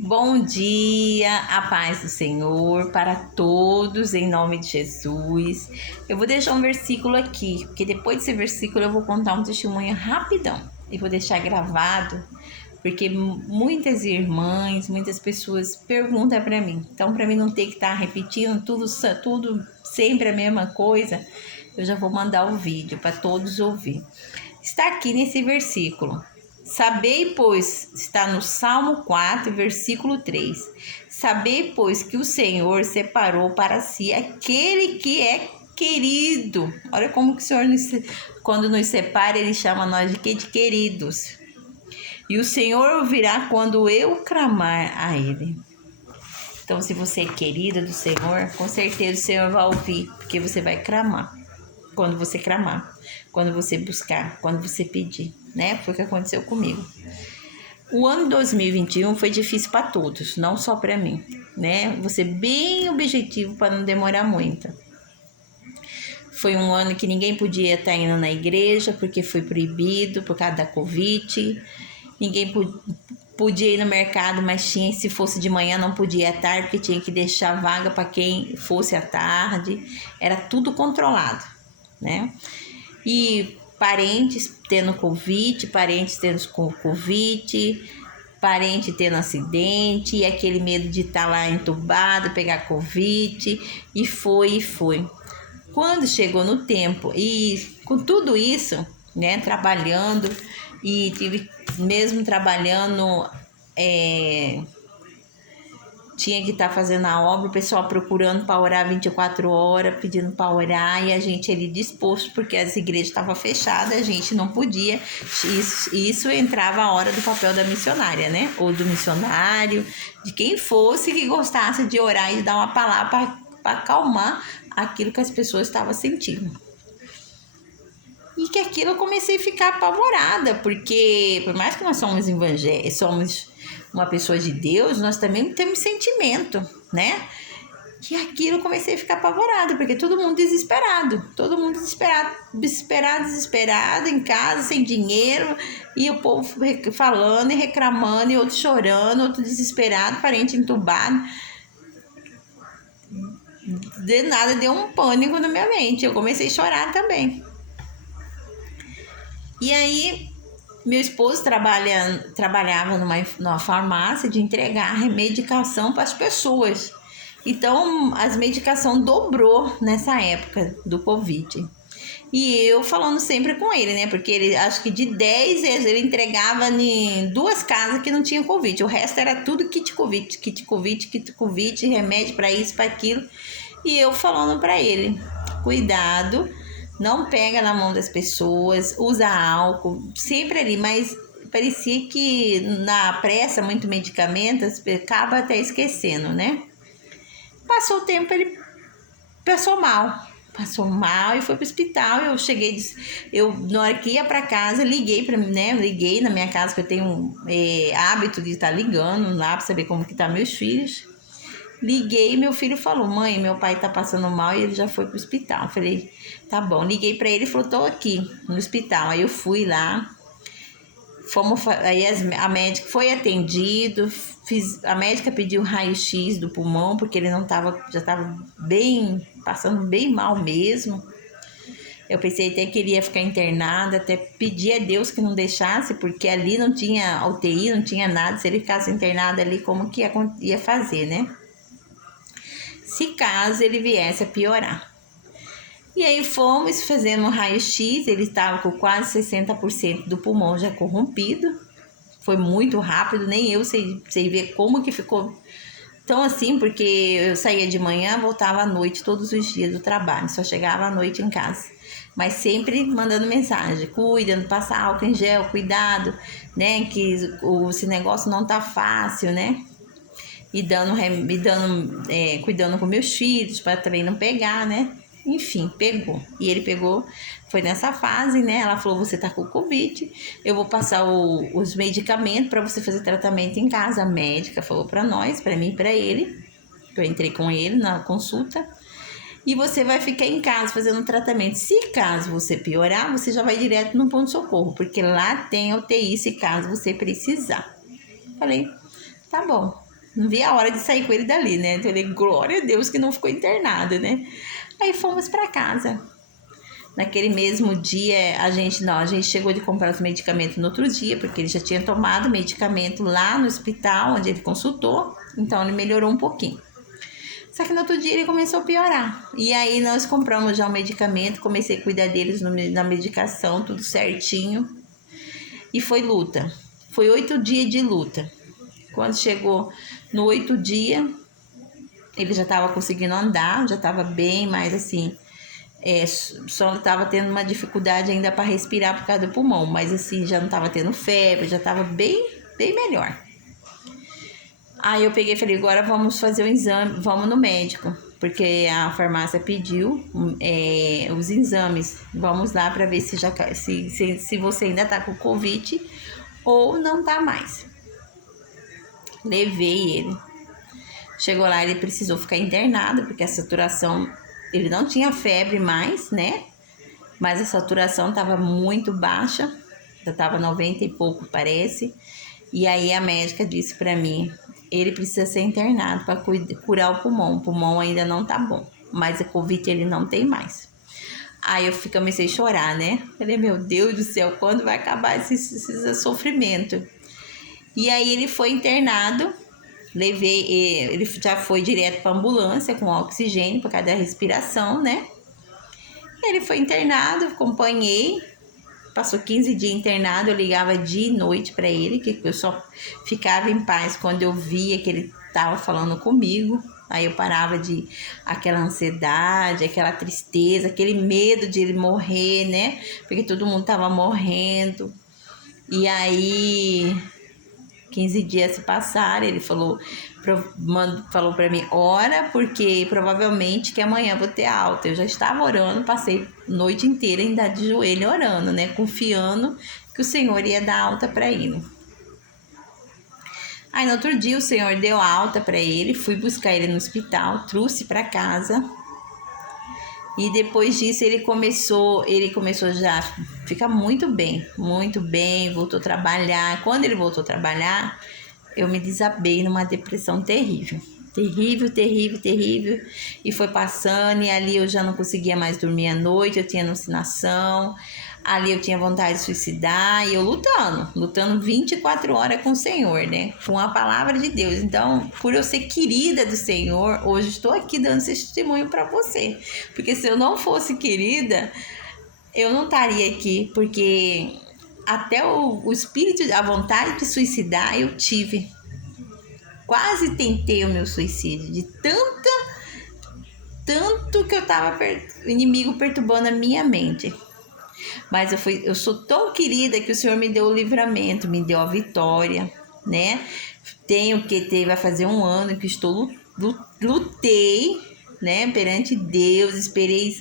Bom dia, a paz do Senhor para todos, em nome de Jesus. Eu vou deixar um versículo aqui, porque depois desse versículo eu vou contar um testemunho rapidão e vou deixar gravado, porque muitas irmãs, muitas pessoas perguntam para mim. Então, para mim não ter que estar repetindo tudo sempre a mesma coisa, eu já vou mandar o vídeo para todos ouvir. Está aqui nesse versículo. Sabei, pois, está no Salmo 4, versículo 3. Sabei, pois, que o Senhor separou para si aquele que é querido. Olha como que o Senhor, quando nos separa, Ele chama nós de quê? De queridos. E o Senhor ouvirá quando eu clamar a Ele. Então, se você é querida do Senhor, com certeza o Senhor vai ouvir, porque você vai clamar. Quando você clamar, quando você buscar, quando você pedir, né? Foi o que aconteceu comigo. O ano 2021 foi difícil para todos, não só para mim, né? Vou ser bem objetivo para não demorar muito. Foi um ano que ninguém podia estar indo na igreja, porque foi proibido por causa da Covid. Ninguém podia ir no mercado, mas se fosse de manhã não podia à tarde, porque tinha que deixar vaga para quem fosse à tarde. Era tudo controlado, né? E parentes tendo Covid, parentes tendo Covid, parente tendo acidente, e aquele medo de estar lá entubado, pegar Covid, e foi. Quando chegou no tempo, e com tudo isso, né, trabalhando, e tive mesmo trabalhando, tinha que estar fazendo a obra, o pessoal procurando para orar 24 horas, pedindo para orar, e a gente ali disposto, porque as igrejas estavam fechadas, a gente não podia, isso entrava a hora do papel da missionária, né? Ou do missionário, de quem fosse que gostasse de orar e dar uma palavra para acalmar aquilo que as pessoas estavam sentindo. E que aquilo eu comecei a ficar apavorada, porque por mais que nós somos evangélicos, somos uma pessoa de Deus, nós também temos sentimento, né? E aquilo eu comecei a ficar apavorada, porque todo mundo desesperado em casa, sem dinheiro, e o povo falando e reclamando, e outro chorando, outro desesperado, parente entubado. De nada, deu um pânico na minha mente, eu comecei a chorar também. E aí, meu esposo trabalhava numa farmácia de entregar medicação para as pessoas. Então, as medicações dobrou nessa época do Covid. E eu falando sempre com ele, né? Porque ele, acho que de 10 vezes ele entregava em 2 casas que não tinha Covid. O resto era tudo kit Covid, remédio para isso, para aquilo. E eu falando para ele, cuidado, não pega na mão das pessoas, usa álcool, sempre ali, mas parecia que na pressa, muito medicamento, acaba até esquecendo, né? Passou o tempo, ele passou mal e foi pro hospital. Eu na hora que ia para casa, liguei na minha casa, que eu tenho hábito de estar ligando lá para saber como que tá meus filhos. Liguei, meu filho falou, mãe, meu pai tá passando mal e ele já foi pro hospital. Eu falei, tá bom. Liguei pra ele e falou, tô aqui no hospital. Aí eu fui lá, aí a médica foi atendido, a médica pediu raio-x do pulmão, porque ele já tava passando bem mal mesmo. Eu pensei até que ele ia ficar internado, até pedi a Deus que não deixasse, porque ali não tinha UTI, não tinha nada. Se ele ficasse internado ali, como que ia fazer, né? Se caso ele viesse a piorar. E aí fomos, fazendo raio-x, ele estava com quase 60% do pulmão já corrompido. Foi muito rápido, nem eu sei ver como que ficou tão assim, porque eu saía de manhã, voltava à noite todos os dias do trabalho, só chegava à noite em casa. Mas sempre mandando mensagem, cuida, passar álcool em gel, cuidado, né, que esse negócio não tá fácil, né? E cuidando com meus filhos para também não pegar, né? Enfim, pegou. E ele pegou, foi nessa fase, né? Ela falou, você tá com Covid, eu vou passar os medicamentos para você fazer tratamento em casa. A médica falou para nós, para mim e para ele, que eu entrei com ele na consulta, e você vai ficar em casa fazendo tratamento. Se caso você piorar, você já vai direto no ponto-socorro, porque lá tem UTI se caso você precisar. Falei, tá bom. Não vi a hora de sair com ele dali, né? Eu falei, glória a Deus que não ficou internado, né? Aí fomos para casa. Naquele mesmo dia, a gente chegou de comprar os medicamentos no outro dia, porque ele já tinha tomado medicamento lá no hospital, onde ele consultou, então ele melhorou um pouquinho. Só que no outro dia ele começou a piorar. E aí nós compramos já o medicamento, comecei a cuidar deles na medicação, tudo certinho. E foi luta. Foi 8 dias de luta. Quando chegou no 8 dia, ele já estava conseguindo andar, já estava bem, mas assim... só estava tendo uma dificuldade ainda para respirar por causa do pulmão, mas assim, já não estava tendo febre, já estava bem melhor. Aí eu peguei e falei, agora vamos fazer o exame, vamos no médico, porque a farmácia pediu os exames, vamos lá para ver se você ainda está com Covid ou não tá mais. Levei ele, chegou lá, ele precisou ficar internado, porque a saturação... Ele não tinha febre mais, né? Mas a saturação estava muito baixa. Já estava 90 e pouco, parece. E aí a médica disse para mim, ele precisa ser internado para curar o pulmão. O pulmão ainda não tá bom, mas a Covid ele não tem mais. Aí eu comecei a chorar, né? Falei, meu Deus do céu, quando vai acabar esse sofrimento? E aí ele foi internado. Ele já foi direto para ambulância com oxigênio por causa da respiração, né? Ele foi internado, acompanhei, passou 15 dias internado, eu ligava dia e noite para ele, que eu só ficava em paz quando eu via que ele estava falando comigo. Aí eu parava de aquela ansiedade, aquela tristeza, aquele medo de ele morrer, né? Porque todo mundo tava morrendo. E aí... 15 dias se passaram, ele falou para mim, ora, porque provavelmente que amanhã vou ter alta. Eu já estava orando, passei a noite inteira ainda de joelho orando, né? Confiando que o Senhor ia dar alta para ele. Aí no outro dia o Senhor deu alta para ele, fui buscar ele no hospital, trouxe para casa. E depois disso ele começou já a ficar muito bem, voltou a trabalhar. Quando ele voltou a trabalhar, eu me desabei numa depressão terrível. Terrível. E foi passando, e ali eu já não conseguia mais dormir à noite, eu tinha alucinação. Ali eu tinha vontade de suicidar e eu lutando 24 horas com o Senhor, né? Com a palavra de Deus. Então, por eu ser querida do Senhor, hoje estou aqui dando esse testemunho para você. Porque se eu não fosse querida, eu não estaria aqui. Porque até o espírito, a vontade de suicidar, eu tive. Quase tentei o meu suicídio, de tanto que eu tava o inimigo perturbando a minha mente. Mas eu sou tão querida que o Senhor me deu o livramento, me deu a vitória, né? Vai fazer 1 ano que lutei, né? Perante Deus, esperei,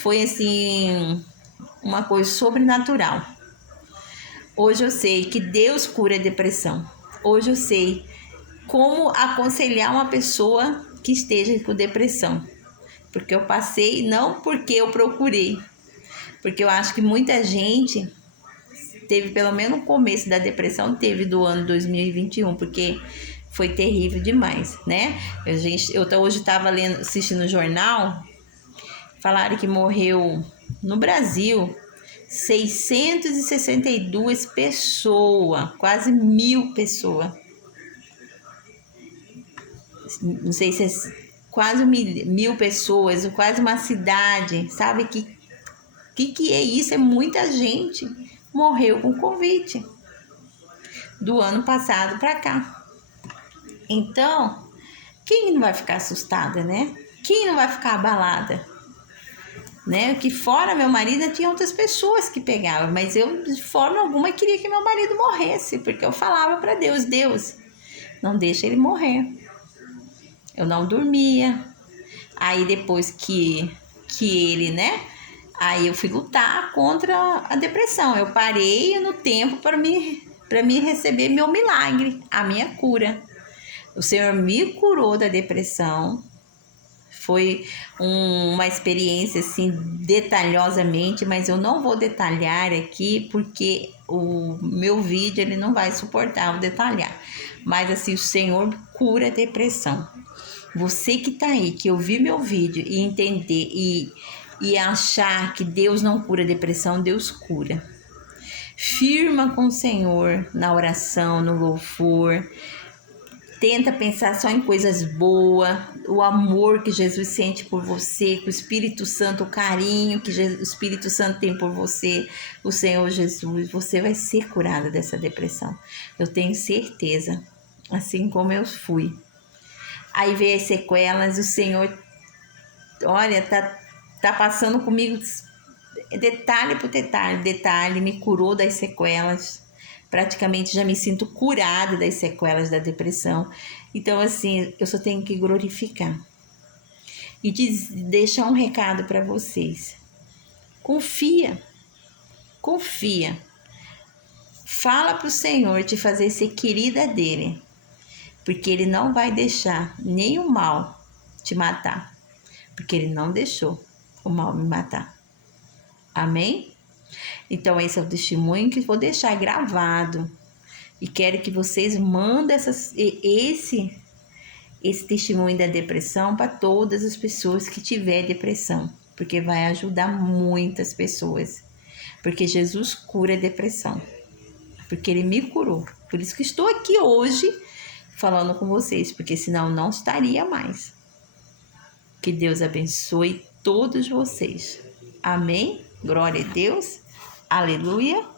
foi assim, uma coisa sobrenatural. Hoje eu sei que Deus cura a depressão. Hoje eu sei como aconselhar uma pessoa que esteja com depressão. Porque eu passei, não porque eu procurei, porque eu acho que muita gente teve, pelo menos no começo da depressão, teve do ano 2021, porque foi terrível demais, né? Hoje estava assistindo o jornal, falaram que morreu no Brasil 662 pessoas, quase 1.000 pessoas. Não sei se é quase 1.000 pessoas, quase uma cidade, sabe? Que é isso? É muita gente morreu com Covid do ano passado para cá. Então, quem não vai ficar assustada, né? Quem não vai ficar abalada? Né? Que fora meu marido tinha outras pessoas que pegavam, mas eu de forma alguma queria que meu marido morresse, porque eu falava para Deus, não deixa ele morrer. Eu não dormia. Aí depois que ele, né? Aí eu fui lutar contra a depressão. Eu parei no tempo para mim receber meu milagre, a minha cura. O Senhor me curou da depressão, foi uma experiência assim detalhosamente, mas eu não vou detalhar aqui porque o meu vídeo ele não vai suportar o detalhar. Mas assim, o Senhor cura a depressão. Você que tá aí, que ouvir meu vídeo e entender e achar que Deus não cura a depressão, Deus cura. Firma com o Senhor na oração, no louvor. Tenta pensar só em coisas boas, o amor que Jesus sente por você, que o Espírito Santo, o carinho que o Espírito Santo tem por você, o Senhor Jesus, você vai ser curada dessa depressão. Eu tenho certeza, assim como eu fui. Aí veio as sequelas, o Senhor, olha, tá passando comigo detalhe por detalhe, me curou das sequelas. Praticamente já me sinto curada das sequelas da depressão. Então, assim, eu só tenho que glorificar. E deixar um recado para vocês. Confia. Confia. Fala pro Senhor te fazer ser querida dele. Porque ele não vai deixar nem o mal te matar. Porque ele não deixou o mal me matar. Amém? Então, esse é o testemunho que vou deixar gravado. E quero que vocês mandem esse testemunho da depressão para todas as pessoas que tiverem depressão. Porque vai ajudar muitas pessoas. Porque Jesus cura a depressão. Porque Ele me curou. Por isso que estou aqui hoje falando com vocês. Porque senão não estaria mais. Que Deus abençoe todos vocês. Amém? Glória a Deus. Aleluia.